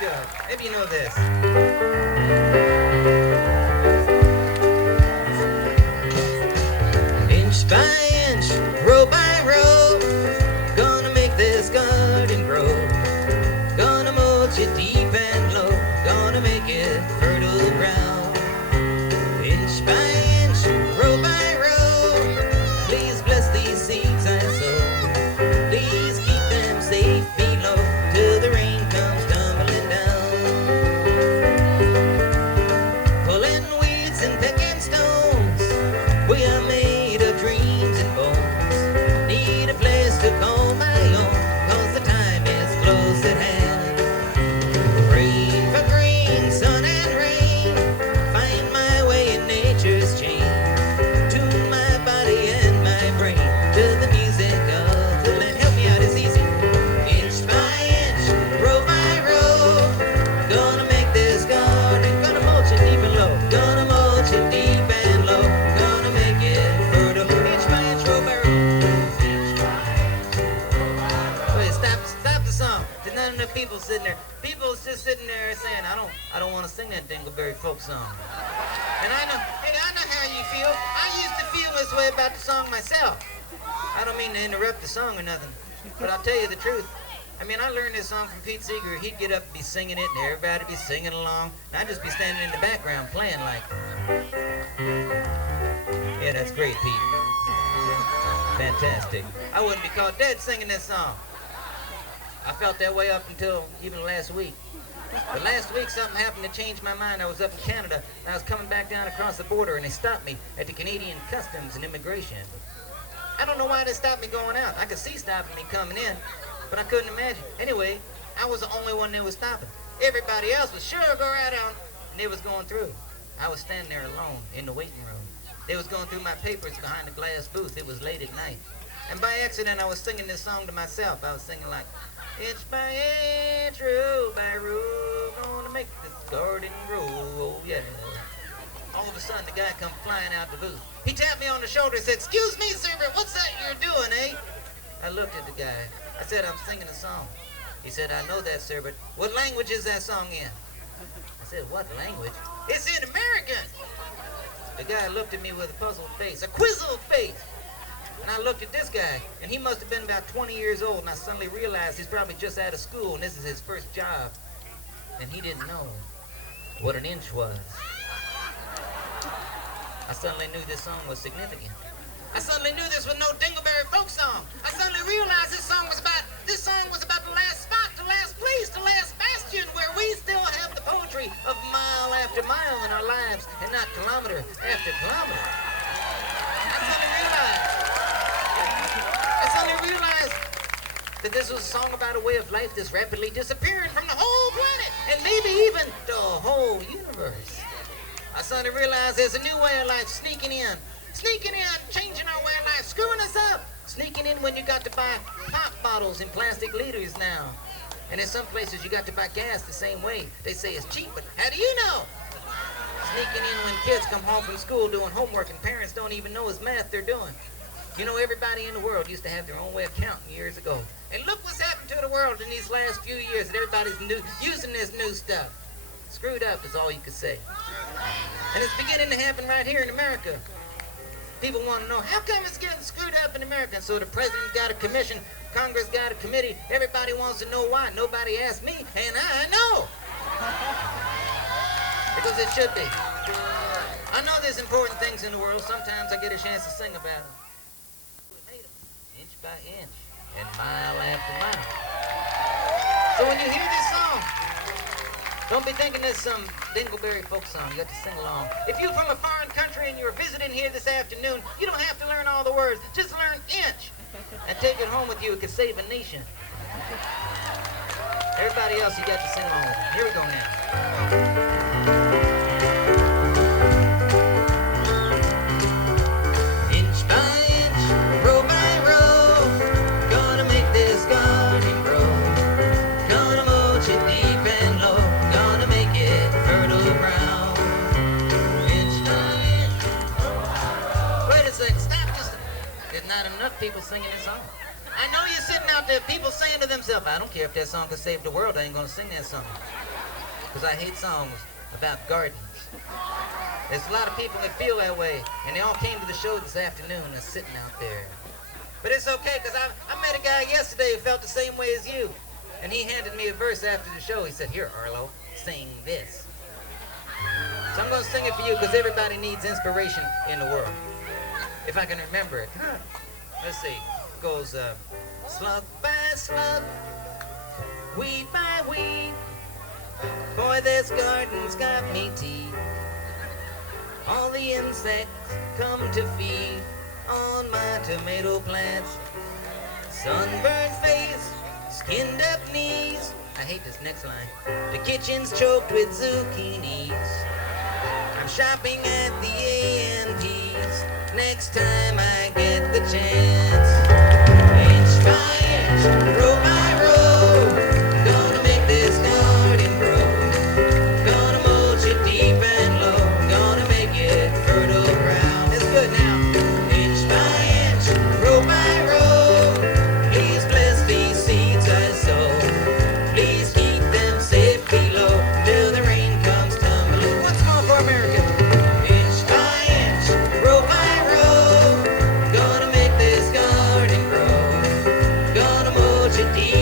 go. Maybe you know this. Inch by inch, row by row, gonna make this garden grow. Gonna mulch it deep and low, gonna make it fertile ground. Inch by inch, row by row, please bless these seeds I sow. Please keep them safe below till the rain comes tumbling down. Pulling weeds and picking stones, we are made of dreams and bones. Need a place to call my own, 'cause the time is close at hand. Rain for green, sun and rain, find my way in nature's chain. Tune my body and my brain to the music of the land. Help me out, it's easy. Inch by inch, row by row, gonna make this garden, gonna mulch it deep and low, gonna mulch it deep and low, gonna make it fertile. Inch by inch, row by row. Wait, stop the song. There's not enough people sitting there. People's just sitting there saying, I don't want to sing that Dingleberry folk song. And I know how you feel. I used to feel this way about the song myself. I don't mean to interrupt the song or nothing, but I'll tell you the truth. I mean, I learned this song from Pete Seeger. He'd get up and be singing it, and everybody'd be singing along, and I'd just be standing in the background playing like, yeah, that's great, Pete. Fantastic. I wouldn't be caught dead singing this song. I felt that way up until even last week. But last week something happened to change my mind. I was up in Canada, and I was coming back down across the border, and they stopped me at the Canadian Customs and Immigration. I don't know why they stopped me going out. I could see stopping me coming in, but I couldn't imagine. Anyway, I was the only one they was stopping. Everybody else was sure go right on, and they was going through. I was standing there alone in the waiting room. They was going through my papers behind the glass booth. It was late at night. And by accident, I was singing this song to myself. I was singing like, inch by inch, row by row, gonna make this garden grow, oh yeah. All of a sudden, the guy come flying out the booth. He tapped me on the shoulder and said, excuse me, servant, what's that you're doing, eh? I looked at the guy. I said, I'm singing a song. He said, I know that, sir, but what language is that song in? I said, what language? It's in American. The guy looked at me with a puzzled face, a quizzled face. And I looked at this guy, and he must have been about 20 years old, and I suddenly realized he's probably just out of school, and this is his first job. And he didn't know what an inch was. I suddenly knew this song was significant. I suddenly knew this was no Dingleberry folk song. I suddenly realized this song was about the last spot, the last place, the last bastion where we still have the poetry of mile after mile in our lives, and not kilometer after kilometer. I suddenly realized that this was a song about a way of life that's rapidly disappearing from the whole planet, and maybe even the whole universe. I suddenly realized there's a new way of life sneaking in, changing our way of life, screwing us up, sneaking in when you got to buy pop bottles in plastic liters now. And in some places you got to buy gas the same way. They say it's cheap, but how do you know? Sneaking in when kids come home from school doing homework and parents don't even know it's math they're doing. You know, everybody in the world used to have their own way of counting years ago. And look what's happened to the world in these last few years, that everybody's using this new stuff. Screwed up is all you could say. And it's beginning to happen right here in America. People want to know, how come it's getting screwed up in America? And so the president got a commission, Congress got a committee, everybody wants to know why. Nobody asked me, and I know. Because it should be. I know there's important things in the world. Sometimes I get a chance to sing about them. Inch by inch and mile after mile. So when you hear this song, don't be thinking it's some Dingleberry folk song. You got to sing along. If you're from a foreign country and you're visiting here this afternoon, you don't have to learn all the words. Just learn inch and take it home with you. It could save a nation. Everybody else, you got to sing along with me. Here we go now. Not enough people singing this song. I know you're sitting out there, people saying to themselves, I don't care if that song could save the world, I ain't gonna sing that song. because I hate songs about gardens. There's a lot of people that feel that way, and they all came to the show this afternoon and are sitting out there. But it's okay, because I met a guy yesterday who felt the same way as you, and he handed me a verse after the show. He said, "Here, Arlo, sing this." So I'm going to sing it for you, because everybody needs inspiration in the world. If I can remember it. Let's see. It goes, slug by slug, weed by weed. Boy, this garden's got me teeth. All the insects come to feed on my tomato plants. Sunburned face, skinned up knees. I hate this next line. The kitchen's choked with zucchinis. I'm shopping at the A&P's next time I get the chance. Inch by inch, row by row, gonna make this garden grow. Gonna mulch it deep and low, gonna make it fertile ground. It's good now. Inch by inch, row by row, please bless these seeds I sow. Please keep them safe below till the rain comes tumbling. What's going for America? Inch by inch, row by row, gonna make this garden grow. Gonna mulch it deep